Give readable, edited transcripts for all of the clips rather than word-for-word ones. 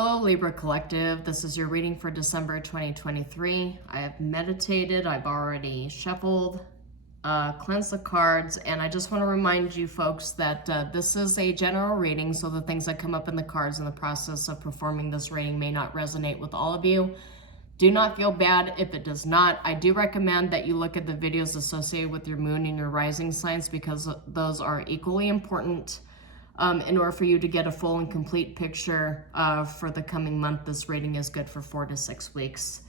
Hello Libra Collective, this is your reading for December 2023. I have meditated, I've already shuffled, cleansed the cards, and I just want to remind you folks that this is a general reading, so the things that come up in the cards in the process of performing this reading may not resonate with all of you. Do not feel bad if it does not. I do recommend that you look at the videos associated with your moon and your rising signs because those are equally important. In order for you to get a full and complete picture for the coming month. This reading is good for 4 to 6 weeks.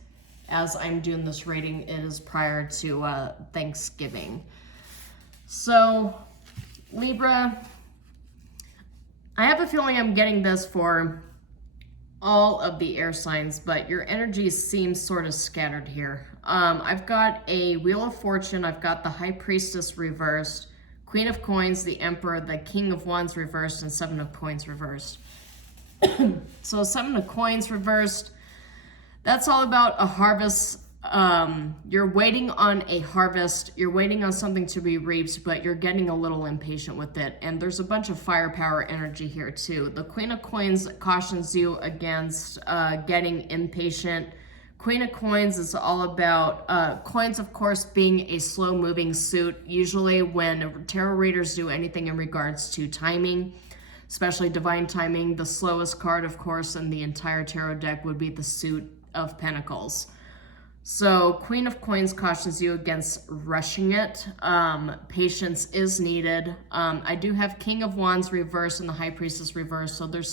As I'm doing this reading, it is prior to Thanksgiving. So, Libra, I have a feeling I'm getting this for all of the air signs, but your energy seems sort of scattered here. I've got a Wheel of Fortune, I've got the High Priestess reversed, Queen of Coins, the Emperor, the King of Wands reversed, and Seven of Coins reversed. So Seven of Coins reversed, that's all about a harvest. You're waiting on a harvest. You're waiting on something to be reaped, but you're getting a little impatient with it. And there's a bunch of firepower energy here too. The Queen of Coins cautions you against getting impatient. Queen of Coins is all about coins, of course, being a slow-moving suit. Usually when tarot readers do anything in regards to timing, especially divine timing, the slowest card, of course, in the entire tarot deck would be the suit of Pentacles. So Queen of Coins cautions you against rushing it. Patience is needed. I do have King of Wands reversed and the High Priestess reversed, so there's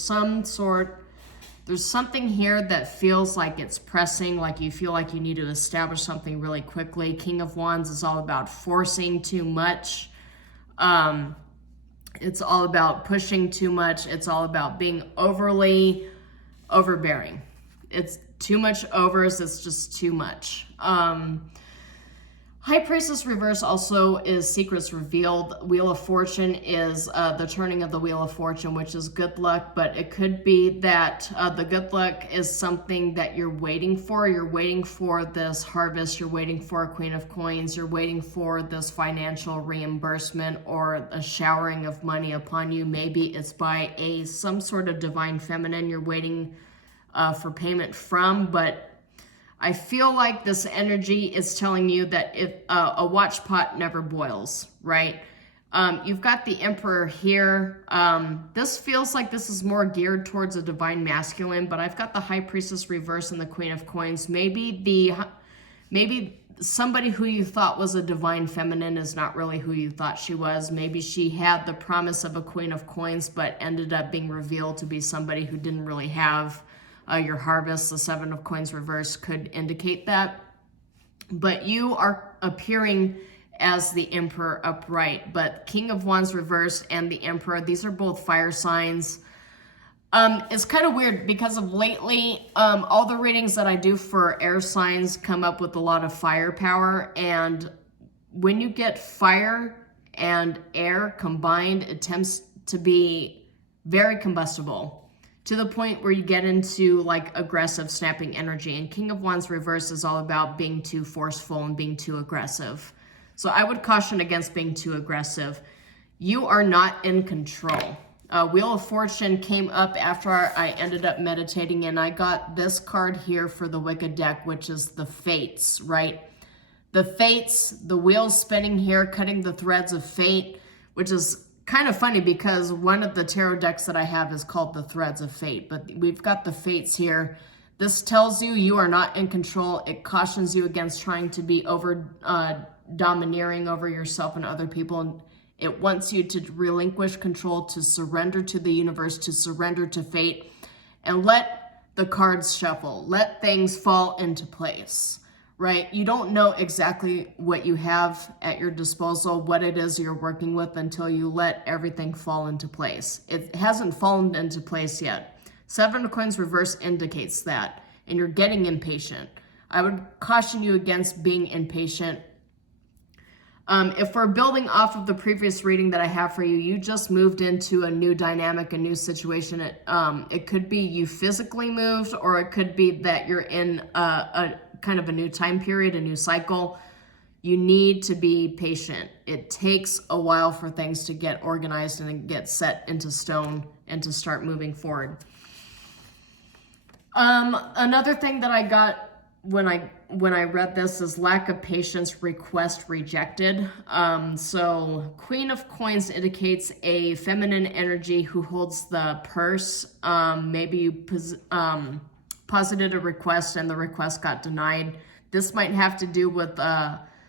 something here that feels like it's pressing, like you feel like you need to establish something really quickly. King of Wands is all about forcing too much. It's all about pushing too much. It's all about being overly overbearing. It's too much overs, it's just too much. High Priestess reverse also is secrets revealed. Wheel of Fortune is the turning of the Wheel of Fortune, which is good luck, but it could be that the good luck is something that you're waiting for. You're waiting for this harvest. You're waiting for a Queen of Coins. You're waiting for this financial reimbursement or a showering of money upon you. Maybe it's by some sort of divine feminine you're waiting for payment from, but I feel like this energy is telling you that if a watch pot never boils, right? You've got the Emperor here. This feels like this is more geared towards a divine masculine, but I've got the High Priestess reverse and the Queen of Coins. Maybe somebody who you thought was a divine feminine is not really who you thought she was. Maybe she had the promise of a Queen of Coins, but ended up being revealed to be somebody who didn't really have your harvest. The Seven of Coins reverse could indicate that. But you are appearing as the Emperor upright. But King of Wands reverse and the Emperor, these are both fire signs. It's kind of weird because of lately, all the readings that I do for air signs come up with a lot of firepower. And when you get fire and air combined, it tends to be very combustible, to the point where you get into like aggressive snapping energy. And King of Wands reverse is all about being too forceful and being too aggressive. So I would caution against being too aggressive. You are not in control. Wheel of Fortune came up after I ended up meditating, and I got this card here for the Wicked deck, which is the Fates, right? The Fates, the wheel spinning here, cutting the threads of fate, which is kind of funny because one of the tarot decks that I have is called the Threads of Fate, but we've got the Fates here. This tells you you are not in control. It cautions you against trying to be domineering over yourself and other people. And it wants you to relinquish control, to surrender to the universe, to surrender to fate, and let the cards shuffle. Let things fall into place. Right? You don't know exactly what you have at your disposal, what it is you're working with, until you let everything fall into place. It hasn't fallen into place yet. Seven of Coins reverse indicates that, and you're getting impatient. I would caution you against being impatient. If we're building off of the previous reading that I have for you, you just moved into a new dynamic, a new situation. It could be you physically moved, or it could be that you're in a kind of a new time period, a new cycle. You need to be patient. It takes a while for things to get organized and get set into stone and to start moving forward. Another thing that I got when I read this is lack of patience, request rejected. So Queen of Coins indicates a feminine energy who holds the purse. Maybe you posited a request and the request got denied. This might have to do with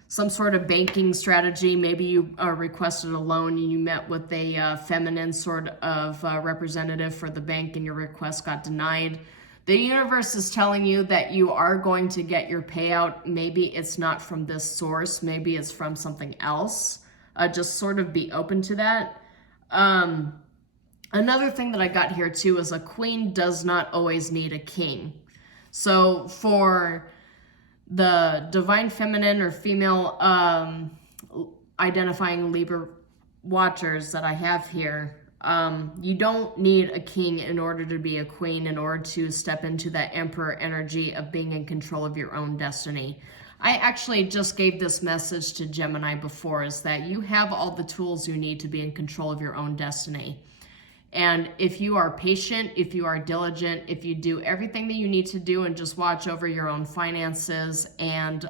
some sort of banking strategy. Maybe you requested a loan and you met with a feminine sort of representative for the bank and your request got denied. The universe is telling you that you are going to get your payout. Maybe it's not from this source. Maybe it's from something else. Just sort of be open to that. Another thing that I got here too is a queen does not always need a king. So for the divine feminine or female identifying Libra watchers that I have here, you don't need a king in order to be a queen, in order to step into that emperor energy of being in control of your own destiny. I actually just gave this message to Gemini before, is that you have all the tools you need to be in control of your own destiny. And if you are patient, if you are diligent, if you do everything that you need to do and just watch over your own finances and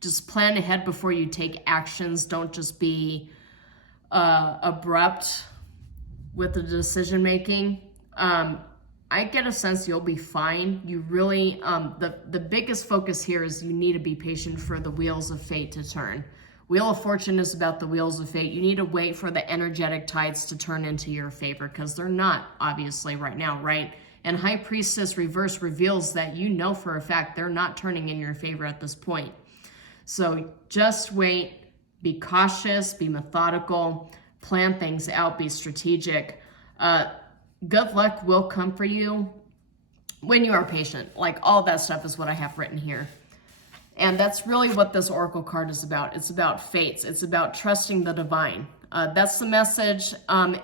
just plan ahead before you take actions, don't just be abrupt with the decision making, I get a sense you'll be fine. You really, the biggest focus here is you need to be patient for the wheels of fate to turn. Wheel of Fortune is about the wheels of fate. You need to wait for the energetic tides to turn into your favor, because they're not, obviously, right now, right? And High Priestess reverse reveals that you know for a fact they're not turning in your favor at this point. So just wait, be cautious, be methodical, plan things out, be strategic. Good luck will come for you when you are patient. Like, all that stuff is what I have written here. And that's really what this oracle card is about. It's about fates. It's about trusting the divine. That's the message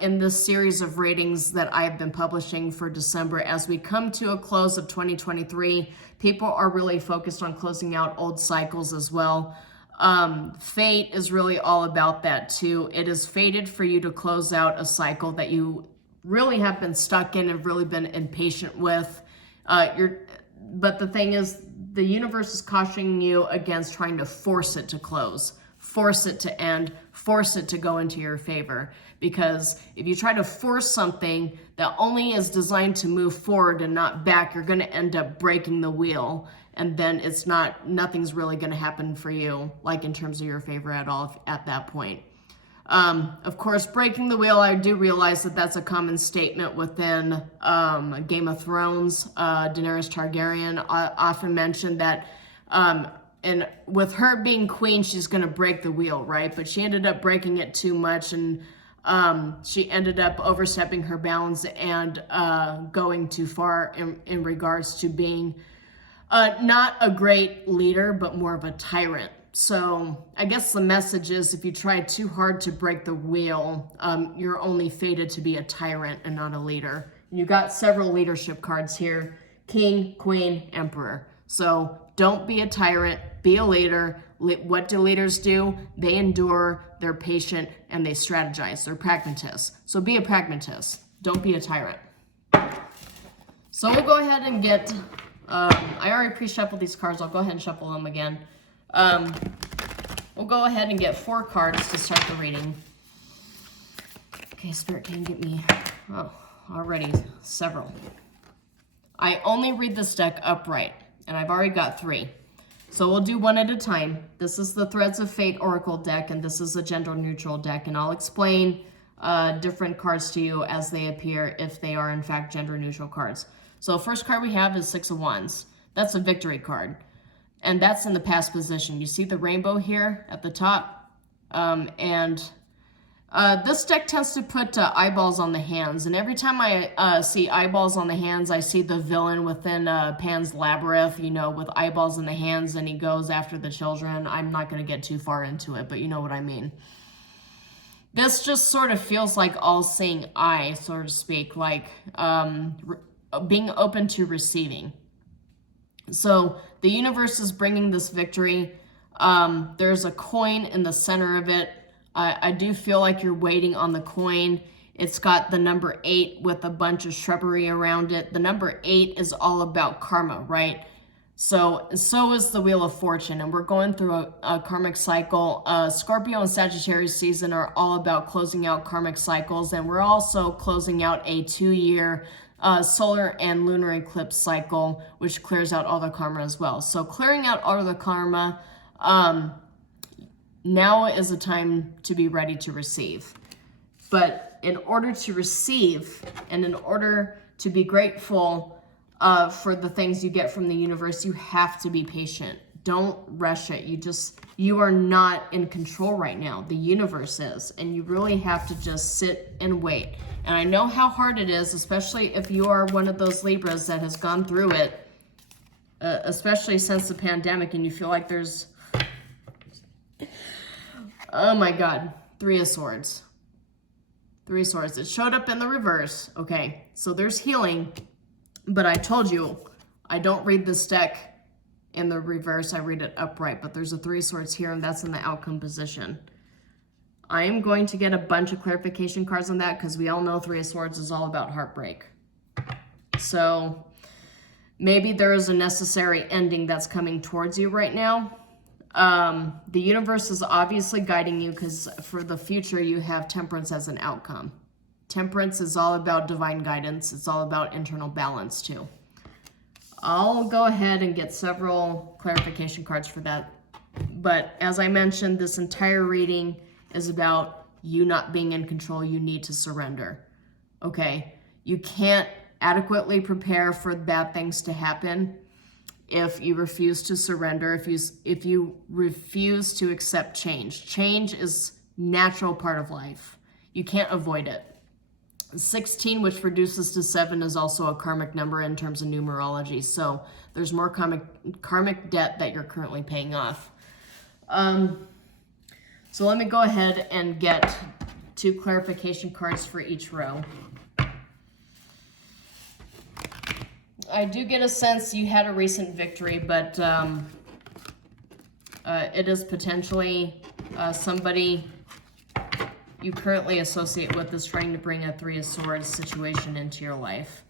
in this series of readings that I've been publishing for December. As we come to a close of 2023, people are really focused on closing out old cycles as well. Fate is really all about that too. It is fated for you to close out a cycle that you really have been stuck in and really been impatient with. But the thing is, the universe is cautioning you against trying to force it to close, force it to end, force it to go into your favor. Because if you try to force something that only is designed to move forward and not back, you're going to end up breaking the wheel. And then nothing's really going to happen for you, like in terms of your favor at all at that point. Of course, breaking the wheel, I do realize that that's a common statement within Game of Thrones. Daenerys Targaryen often mentioned that, and with her being queen, she's going to break the wheel, right? But she ended up breaking it too much, and she ended up overstepping her bounds and going too far in regards to being not a great leader, but more of a tyrant. So I guess the message is, if you try too hard to break the wheel, you're only fated to be a tyrant and not a leader. You got several leadership cards here: King, Queen, Emperor. So don't be a tyrant, be a leader. What do leaders do? They endure, they're patient, and they strategize. They're pragmatists. So be a pragmatist. Don't be a tyrant. So we'll go ahead and get, I already pre-shuffled these cards. I'll go ahead and shuffle them again. We'll go ahead and get 4 cards to start the reading. Okay, Spirit, can you get me, already several. I only read this deck upright, and I've already got 3. So we'll do one at a time. This is the Threads of Fate Oracle deck, and this is a gender neutral deck, and I'll explain different cards to you as they appear, if they are in fact gender neutral cards. So first card we have is 6 of Wands. That's a victory card. And that's in the past position. You see the rainbow here at the top? This deck tends to put eyeballs on the hands. And every time I see eyeballs on the hands, I see the villain within Pan's Labyrinth, you know, with eyeballs in the hands, and he goes after the children. I'm not going to get too far into it, but you know what I mean. This just sort of feels like all-seeing eye, so to speak, like being open to receiving. So the universe is bringing this victory. There's a coin in the center of it. I do feel like you're waiting on the coin. It's got the number 8 with a bunch of shrubbery around it. The number 8 is all about karma, right? So is the Wheel of Fortune, and we're going through a karmic cycle. Scorpio and Sagittarius season are all about closing out karmic cycles, and we're also closing out a 2-year solar and lunar eclipse cycle, which clears out all the karma as well. So clearing out all the karma, now is a time to be ready to receive. But in order to receive and in order to be grateful for the things you get from the universe, you have to be patient. Don't rush it. You are not in control right now. The universe is, and you really have to just sit and wait. And I know how hard it is, especially if you are one of those Libras that has gone through it, especially since the pandemic, and you feel like there's, oh my God, 3 of Swords. 3 of Swords. It showed up in the reverse. Okay, so there's healing. But I told you, I don't read this deck in the reverse. I read it upright. But there's a 3 of Swords here, and that's in the outcome position. I am going to get a bunch of clarification cards on that because we all know 3 of Swords is all about heartbreak. So maybe there is a necessary ending that's coming towards you right now. The universe is obviously guiding you because for the future, you have Temperance as an outcome. Temperance is all about divine guidance. It's all about internal balance too. I'll go ahead and get several clarification cards for that. But as I mentioned, this entire reading is about you not being in control. You need to surrender. Okay? You can't adequately prepare for bad things to happen if you refuse to surrender, if you refuse to accept change. Change is natural part of life. You can't avoid it. 16, which reduces to 7, is also a karmic number in terms of numerology. So there's more karmic debt that you're currently paying off. So let me go ahead and get 2 clarification cards for each row. I do get a sense you had a recent victory, but it is potentially somebody you currently associate with is trying to bring a 3 of Swords situation into your life.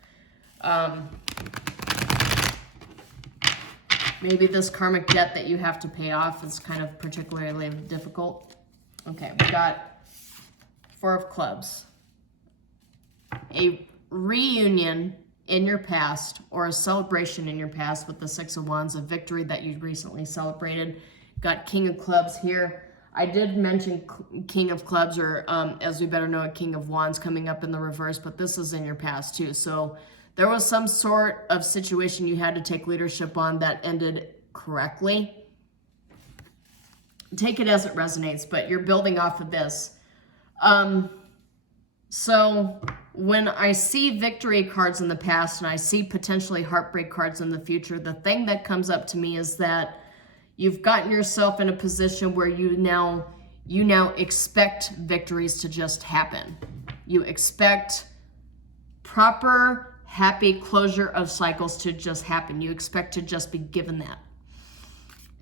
Maybe this karmic debt that you have to pay off is kind of particularly difficult. Okay, we got 4 of Clubs. A reunion in your past or a celebration in your past with the 6 of Wands, a victory that you recently celebrated. Got King of Clubs here. I did mention King of Clubs, or as we better know it, King of Wands coming up in the reverse, but this is in your past too. So there was some sort of situation you had to take leadership on that ended correctly. Take it as it resonates, but you're building off of this. So when I see victory cards in the past and I see potentially heartbreak cards in the future, the thing that comes up to me is that you've gotten yourself in a position where you now expect victories to just happen. You expect proper, happy closure of cycles to just happen. You expect to just be given that.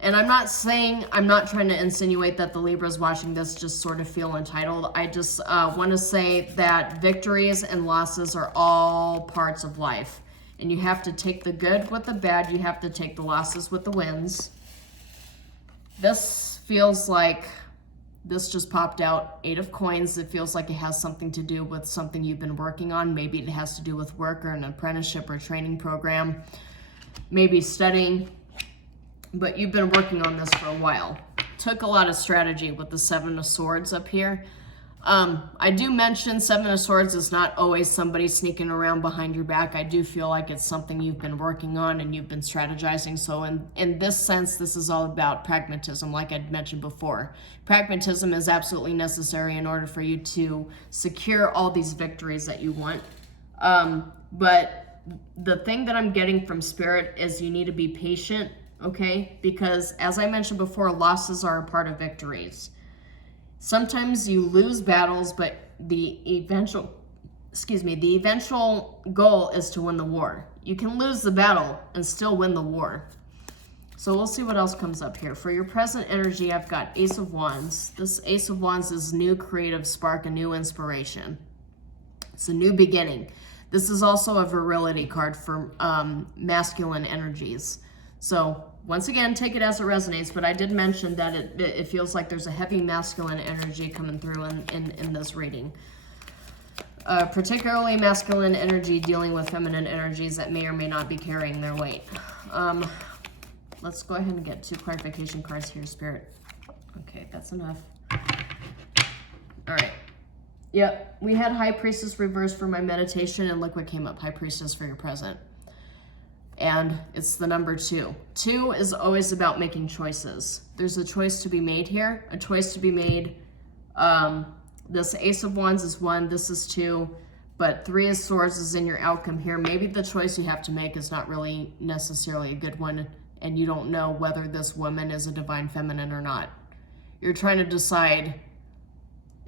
And I'm not trying to insinuate that the Libras watching this just sort of feel entitled. I just want to say that victories and losses are all parts of life. And you have to take the good with the bad. You have to take the losses with the wins. This feels like, this just popped out, 8 of Coins. It feels like it has something to do with something you've been working on. Maybe it has to do with work or an apprenticeship or training program. Maybe studying. But you've been working on this for a while. Took a lot of strategy with the 7 of Swords up here. I do mention 7 of Swords is not always somebody sneaking around behind your back. I do feel like it's something you've been working on and you've been strategizing. So in this sense, this is all about pragmatism, like I'd mentioned before. Pragmatism is absolutely necessary in order for you to secure all these victories that you want. But the thing that I'm getting from Spirit is you need to be patient, okay? Because as I mentioned before, losses are a part of victories. Sometimes you lose battles, but the eventual goal is to win the war. You can lose the battle and still win the war. So we'll see what else comes up here. For your present energy, I've got Ace of Wands. This Ace of Wands is new creative spark, a new inspiration. It's a new beginning. This is also a virility card for masculine energies. So once again, take it as it resonates, but I did mention that it feels like there's a heavy masculine energy coming through in this reading. Particularly masculine energy dealing with feminine energies that may or may not be carrying their weight. Let's go ahead and get 2 clarification cards here, Spirit. Okay, that's enough. All right. Yep, we had High Priestess reversed for my meditation, and look what came up, High Priestess for your present. And it's the number 2. 2 is always about making choices. There's a choice to be made here, a choice to be made. This Ace of Wands is 1, this is 2, but 3 of Swords is in your outcome here. Maybe the choice you have to make is not really necessarily a good one, and you don't know whether this woman is a divine feminine or not. You're trying to decide,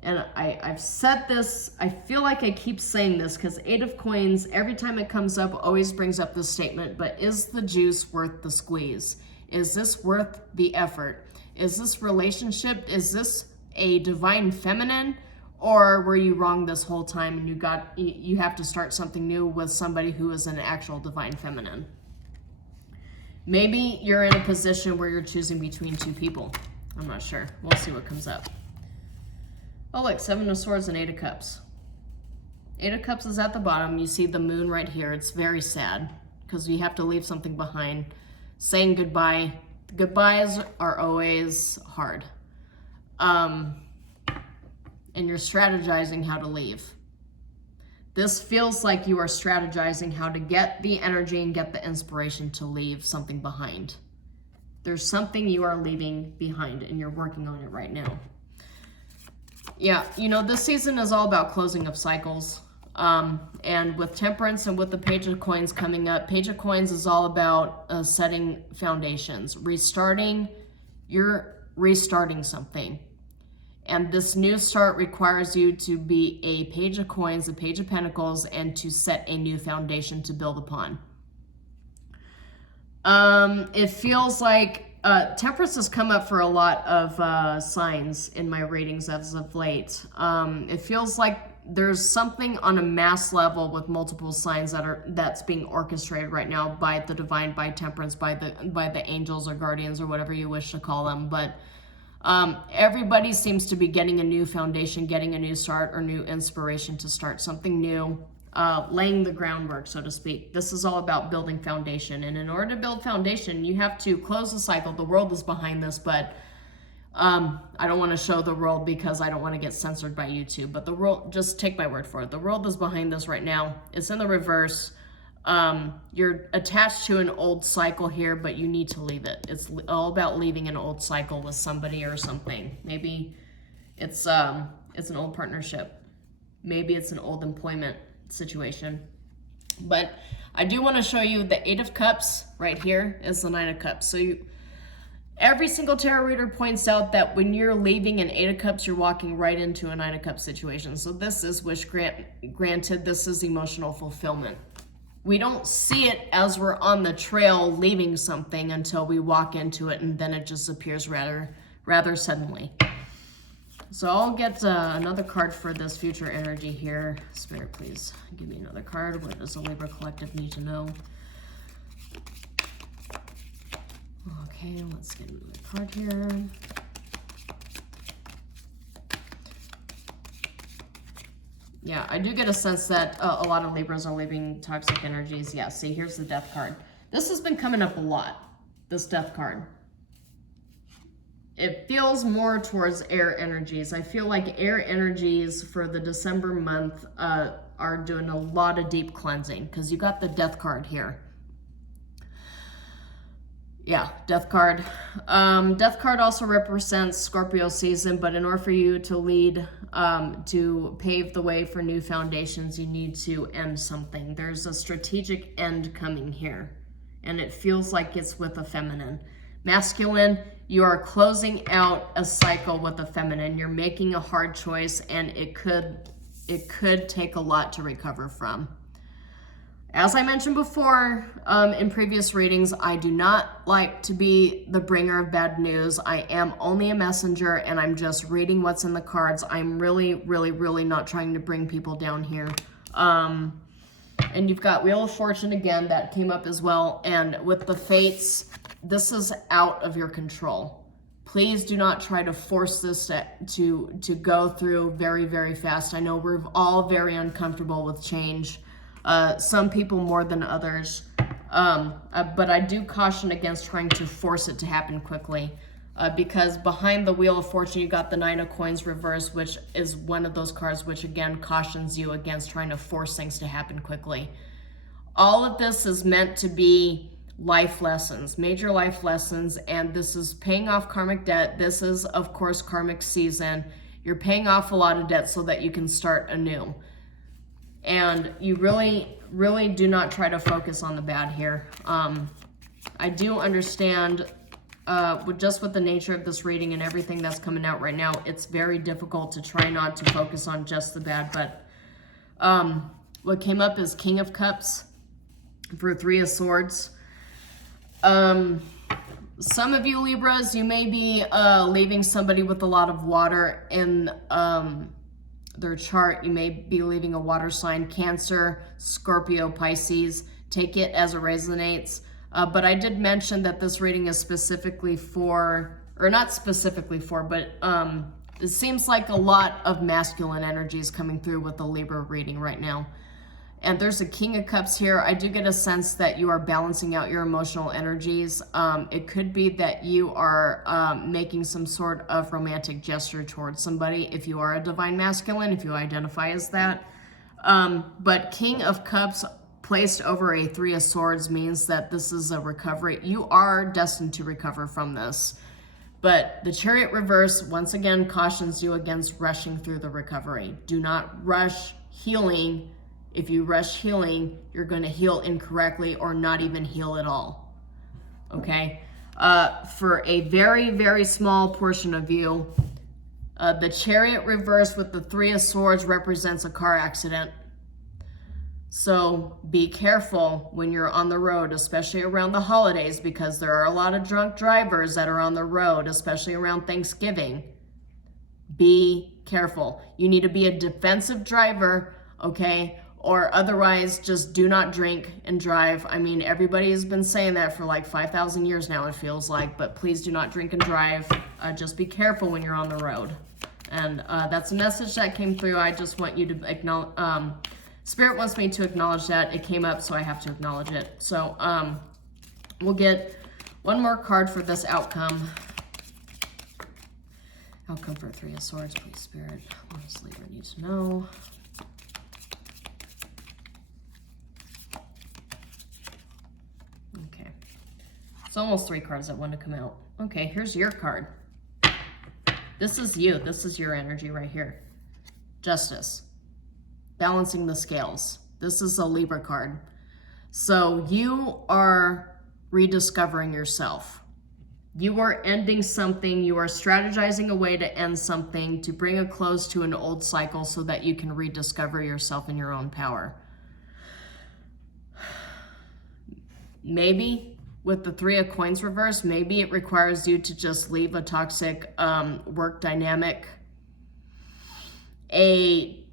and I've said this, I feel like I keep saying this because 8 of Coins, every time it comes up, always brings up this statement, but is the juice worth the squeeze? Is this worth the effort? Is this relationship, is this a divine feminine, or were you wrong this whole time and you have to start something new with somebody who is an actual divine feminine? Maybe you're in a position where you're choosing between 2 people. I'm not sure. We'll see what comes up. Oh, look, 7 of Swords and 8 of Cups. 8 of Cups is at the bottom. You see the moon right here. It's very sad because you have to leave something behind. Saying goodbye. Goodbyes are always hard. And you're strategizing how to leave. This feels like you are strategizing how to get the energy and get the inspiration to leave something behind. There's something you are leaving behind and you're working on it right now. Yeah, you know, this season is all about closing up cycles. And with Temperance and with the Page of Coins coming up, Page of Coins is all about setting foundations, restarting. You're restarting something. And this new start requires you to be a Page of Coins, a Page of Pentacles, and to set a new foundation to build upon. It feels like Temperance has come up for a lot of signs in my readings as of late. It feels like there's something on a mass level with multiple signs that's being orchestrated right now by the divine, by Temperance, by the angels or guardians or whatever you wish to call them. But everybody seems to be getting a new foundation, getting a new start or new inspiration to start something new, laying the groundwork, so to speak. This is all about building foundation. And in order to build foundation, you have to close the cycle. The world is behind this, but I don't want to show the world because I don't want to get censored by YouTube. But the world, just take my word for it. The world is behind this right now. It's in the reverse. You're attached to an old cycle here, but you need to leave it. It's all about leaving an old cycle with somebody or something. Maybe it's an old partnership. Maybe it's an old employment situation. But I do want to show you the 8 of Cups right here is the 9 of Cups. So every single tarot reader points out that when you're leaving an 8 of Cups, you're walking right into a 9 of Cups situation. So this is wish granted. This is emotional fulfillment. We don't see it as we're on the trail leaving something until we walk into it, and then it just appears rather suddenly. So I'll get another card for this future energy here. Spirit, please give me another card. What does the Libra Collective need to know? Okay, let's get another card here. Yeah, I do get a sense that a lot of Libras are leaving toxic energies. Yeah, see, here's the Death card. This has been coming up a lot, this Death card. It feels more towards air energies. I feel like air energies for the December month are doing a lot of deep cleansing because you got the Death card here. Yeah, Death card. Death card also represents Scorpio season, but in order for you to lead, to pave the way for new foundations, you need to end something. There's a strategic end coming here, and it feels like it's with a feminine. Masculine, you are closing out a cycle with a feminine. You're making a hard choice, and it could take a lot to recover from. As I mentioned before in previous readings, I do not like to be the bringer of bad news. I am only a messenger, and I'm just reading what's in the cards. I'm really, really, really not trying to bring people down here. And you've got Wheel of Fortune again, that came up as well. And with the Fates, this is out of your control. Please do not try to force this to go through very, very fast. I know we're all very uncomfortable with change. Some people more than others. But I do caution against trying to force it to happen quickly. Because behind the Wheel of Fortune, you got the Nine of Coins reverse, which is one of those cards which again cautions you against trying to force things to happen quickly. All of this is meant to be life lessons, major life lessons, and this is paying off karmic debt. This is, of course, karmic season. You're paying off a lot of debt so that you can start anew. And you really, really do not try to focus on the bad here. I do understand with the nature of this reading and everything that's coming out right now, it's very difficult to try not to focus on just the bad. But what came up is King of Cups for Three of Swords. Some of you Libras, you may be leaving somebody with a lot of water in their chart. You may be leaving a water sign, Cancer, Scorpio, Pisces. Take it as it resonates. But I did mention that this reading is specifically for, or not specifically for, but it seems like a lot of masculine energy is coming through with the Libra reading right now. And there's a King of Cups here. I do get a sense that you are balancing out your emotional energies. It could be that you are making some sort of romantic gesture towards somebody if you are a divine masculine, if you identify as that. But King of Cups placed over a Three of Swords means that this is a recovery. You are destined to recover from this. But the Chariot reverse, once again, cautions you against rushing through the recovery. Do not rush healing. If you rush healing, you're going to heal incorrectly or not even heal at all. Okay? For a very, very small portion of you, the Chariot reverse with the Three of Swords represents a car accident. So be careful when you're on the road, especially around the holidays, because there are a lot of drunk drivers that are on the road, especially around Thanksgiving. Be careful. You need to be a defensive driver, okay? Or otherwise, just do not drink and drive. I mean, everybody has been saying that for like 5,000 years now, it feels like, but please do not drink and drive. Just be careful when you're on the road. And that's a message that came through. I just want you to acknowledge, Spirit wants me to acknowledge that. It came up, so I have to acknowledge it. So we'll get one more card for this outcome. Outcome for Three of Swords, please, Spirit. What does Libra need to know? Okay. It's almost 3 cards that want to come out. Okay, here's your card. This is you. This is your energy right here. Justice. Balancing the scales. This is a Libra card. So you are rediscovering yourself. You are ending something. You are strategizing a way to end something, to bring a close to an old cycle so that you can rediscover yourself in your own power. Maybe with the Three of Coins reverse, maybe it requires you to just leave a toxic work dynamic, a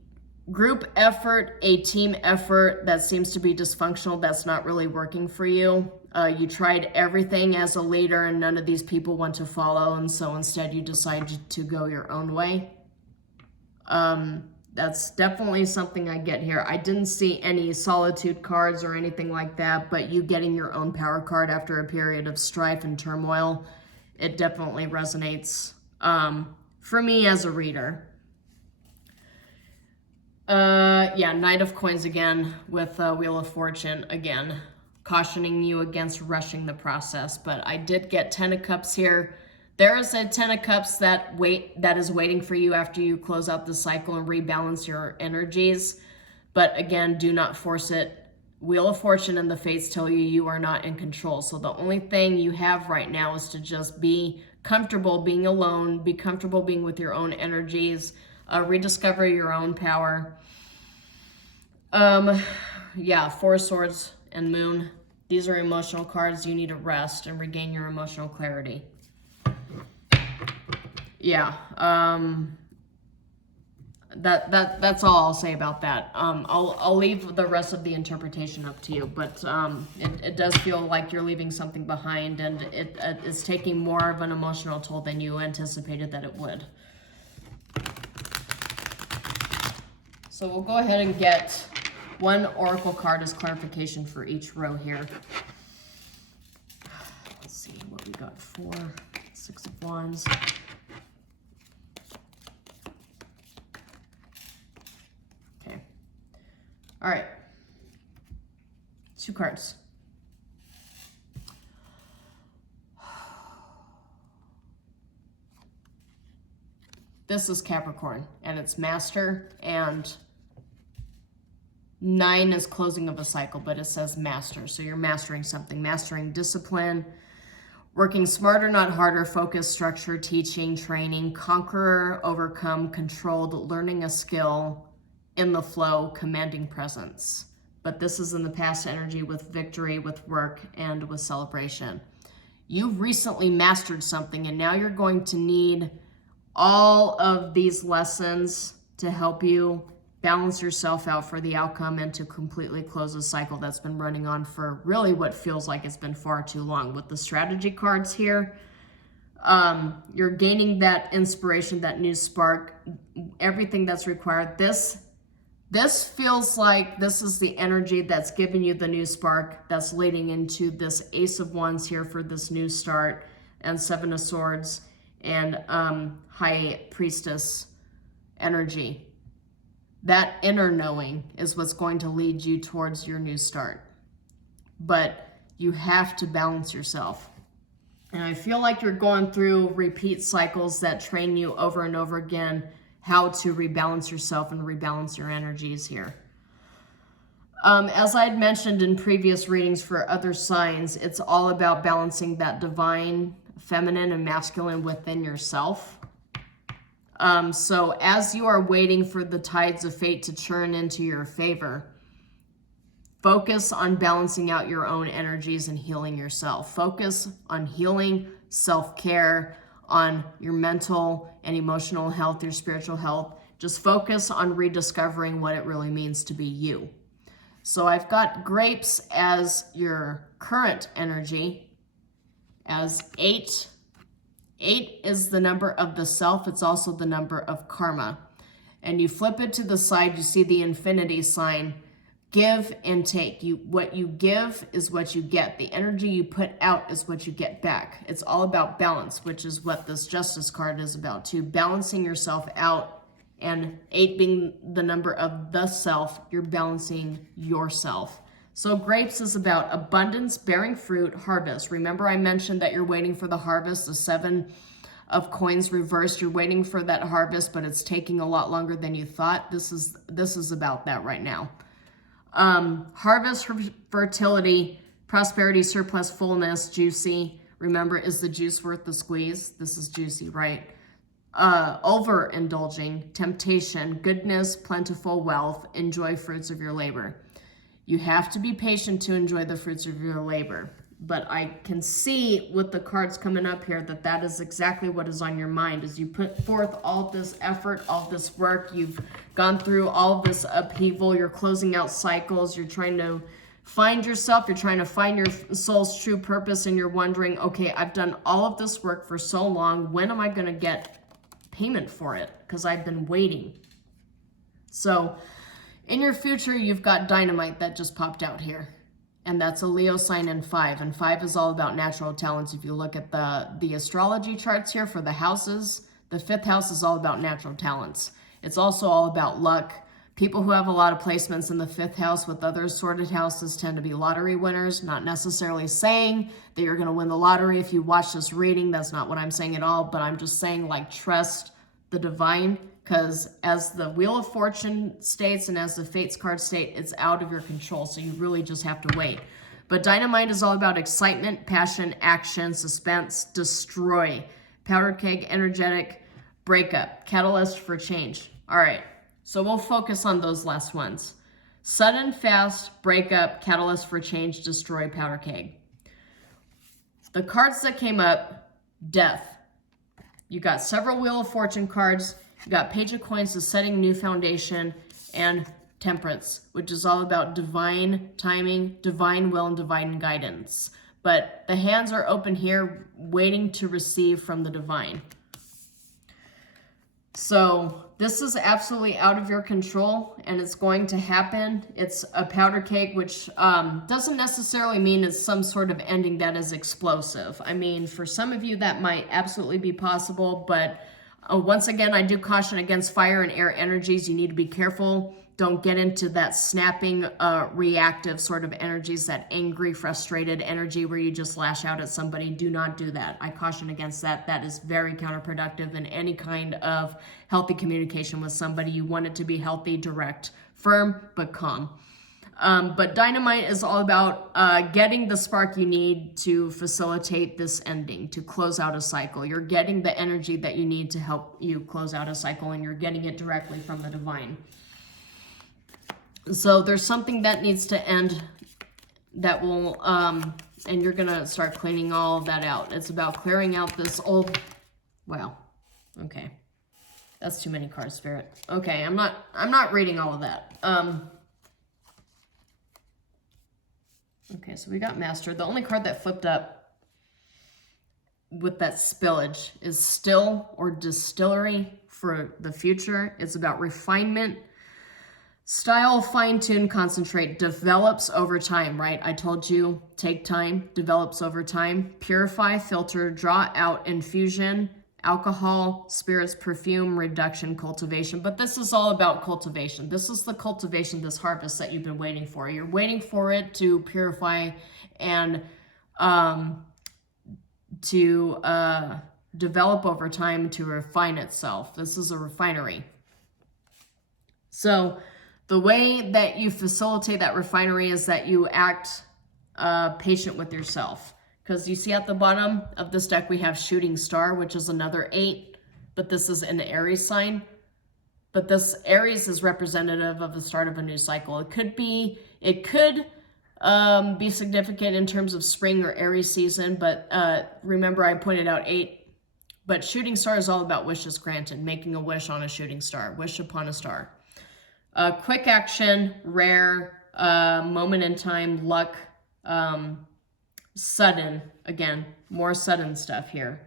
group effort, a team effort that seems to be dysfunctional, that's not really working for you. You tried everything as a leader and none of these people want to follow, and so instead you decide to go your own way. That's definitely something I get here. I didn't see any solitude cards or anything like that, but you getting your own power card after a period of strife and turmoil, it definitely resonates for me as a reader. Yeah, Knight of Coins again with Wheel of Fortune again, cautioning you against rushing the process. But I did get 10 of Cups here. There is a 10 of Cups that is waiting for you after you close out the cycle and rebalance your energies. But again, do not force it. Wheel of Fortune and the Fates tell you are not in control. So the only thing you have right now is to just be comfortable being alone, be comfortable being with your own energies, rediscover your own power. Yeah, Four of Swords and Moon. These are emotional cards. You need to rest and regain your emotional clarity. Yeah. That's all I'll say about that. I'll leave the rest of the interpretation up to you, but it does feel like you're leaving something behind, and it's taking more of an emotional toll than you anticipated that it would. So we'll go ahead and get one oracle card as clarification for each row here. Let's see what we got. 4, 6 of Wands. Okay. All right. 2 cards. This is Capricorn, and it's Master, and 9 is closing of a cycle, but it says master. So you're mastering something, mastering discipline, working smarter, not harder, focus, structure, teaching, training, conqueror, overcome, controlled, learning a skill, in the flow, commanding presence. But this is in the past energy with victory, with work, and with celebration. You've recently mastered something, and now you're going to need all of these lessons to help you balance yourself out for the outcome and to completely close a cycle that's been running on for really what feels like it's been far too long. With the strategy cards here, you're gaining that inspiration, that new spark, everything that's required. This feels like this is the energy that's giving you the new spark that's leading into this Ace of Wands here for this new start, and 7 of Swords, and High Priestess energy. That inner knowing is what's going to lead you towards your new start. But you have to balance yourself. And I feel like you're going through repeat cycles that train you over and over again how to rebalance yourself and rebalance your energies here. As I had mentioned in previous readings for other signs, it's all about balancing that divine, feminine, and masculine within yourself. So as you are waiting for the tides of fate to churn into your favor, focus on balancing out your own energies and healing yourself. Focus on healing, self-care, on your mental and emotional health, your spiritual health. Just focus on rediscovering what it really means to be you. So I've got grapes as your current energy, as 8. 8 is the number of the self. It's also the number of karma. And you flip it to the side, you see the infinity sign. Give and take. What you give is what you get. The energy you put out is what you get back. It's all about balance, which is what this Justice card is about too. Balancing yourself out, and 8 being the number of the self, you're balancing yourself. So grapes is about abundance, bearing fruit, harvest. Remember I mentioned that you're waiting for the harvest, the 7 of coins reversed. You're waiting for that harvest, but it's taking a lot longer than you thought. This is about that right now. Harvest, fertility, prosperity, surplus, fullness, juicy. Remember, is the juice worth the squeeze? This is juicy, right? Overindulging, temptation, goodness, plentiful wealth, enjoy fruits of your labor. You have to be patient to enjoy the fruits of your labor. But I can see with the cards coming up here that that is exactly what is on your mind. As you put forth all this effort, all this work, you've gone through all this upheaval, you're closing out cycles, you're trying to find yourself, you're trying to find your soul's true purpose, and you're wondering, okay, I've done all of this work for so long, when am I going to get payment for it? Because I've been waiting. So in your future, you've got dynamite that just popped out here. And that's a Leo sign in 5. And 5 is all about natural talents. If you look at the astrology charts here for the houses, the 5th house is all about natural talents. It's also all about luck. People who have a lot of placements in the 5th house with other assorted houses tend to be lottery winners. Not necessarily saying that you're going to win the lottery if you watch this reading. That's not what I'm saying at all. But I'm just saying, like, trust the divine. Because as the Wheel of Fortune states and as the Fates card state, it's out of your control. So you really just have to wait. But dynamite is all about excitement, passion, action, suspense, destroy. Powder keg, energetic, breakup, catalyst for change. All right. So we'll focus on those last ones. Sudden, fast, breakup, catalyst for change, destroy, powder keg. The cards that came up, death. You got several Wheel of Fortune cards. You got Page of Coins, the setting new foundation, and Temperance, which is all about divine timing, divine will, and divine guidance. But the hands are open here, waiting to receive from the divine. So this is absolutely out of your control, and it's going to happen. It's a powder cake, which doesn't necessarily mean it's some sort of ending that is explosive. I mean, for some of you, that might absolutely be possible, but once again, I do caution against fire and air energies. You need to be careful. Don't get into that snapping, reactive sort of energies, that angry, frustrated energy where you just lash out at somebody. Do not do that. I caution against that. That is very counterproductive in any kind of healthy communication with somebody. You want it to be healthy, direct, firm, but calm. But Dynamite is all about getting the spark you need to facilitate this ending, to close out a cycle. You're getting the energy that you need to help you close out a cycle, and you're getting it directly from the divine. So there's something that needs to end that will, and you're going to start cleaning all of that out. It's about clearing out this old, wow, okay. That's too many cards, Spirit. Okay, I'm not reading all of that. Okay, so we got Master. The only card that flipped up with that spillage is Still or Distillery for the future. It's about refinement. Style, fine-tune, concentrate, develops over time, right? I told you, take time, develops over time. Purify, filter, draw out, infusion, alcohol, spirits, perfume, reduction, cultivation. But this is all about cultivation. This is the cultivation, this harvest that you've been waiting for. You're waiting for it to purify and to develop over time, to refine itself. This is a refinery. So the way that you facilitate that refinery is that you act patient with yourself. Because you see at the bottom of this deck, we have Shooting Star, which is another 8. But this is an Aries sign. But this Aries is representative of the start of a new cycle. It could be significant in terms of spring or Aries season. But remember, I pointed out 8. But Shooting Star is all about wishes granted. Making a wish on a shooting star. Wish upon a star. Quick action, rare, moment in time, luck, sudden, again, more sudden stuff here.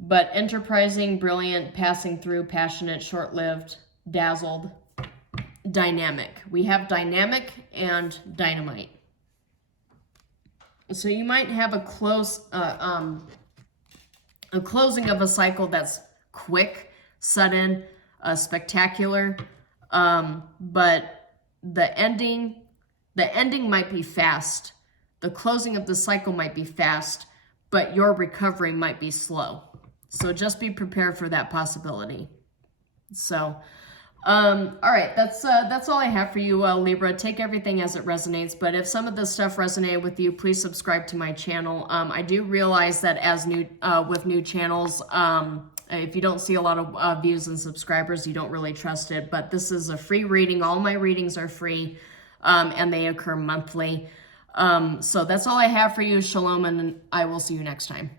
But enterprising, brilliant, passing through, passionate, short-lived, dazzled, dynamic. We have dynamic and dynamite. So you might have a closing of a cycle that's quick, sudden, spectacular. But the ending might be fast. The closing of the cycle might be fast, but your recovery might be slow. So just be prepared for that possibility. So, all right, that's all I have for you, Libra. Take everything as it resonates, but if some of this stuff resonated with you, please subscribe to my channel. I do realize that as with new channels, if you don't see a lot of views and subscribers, you don't really trust it. But this is a free reading. All my readings are free, and they occur monthly. So that's all I have for you. Shalom, and I will see you next time.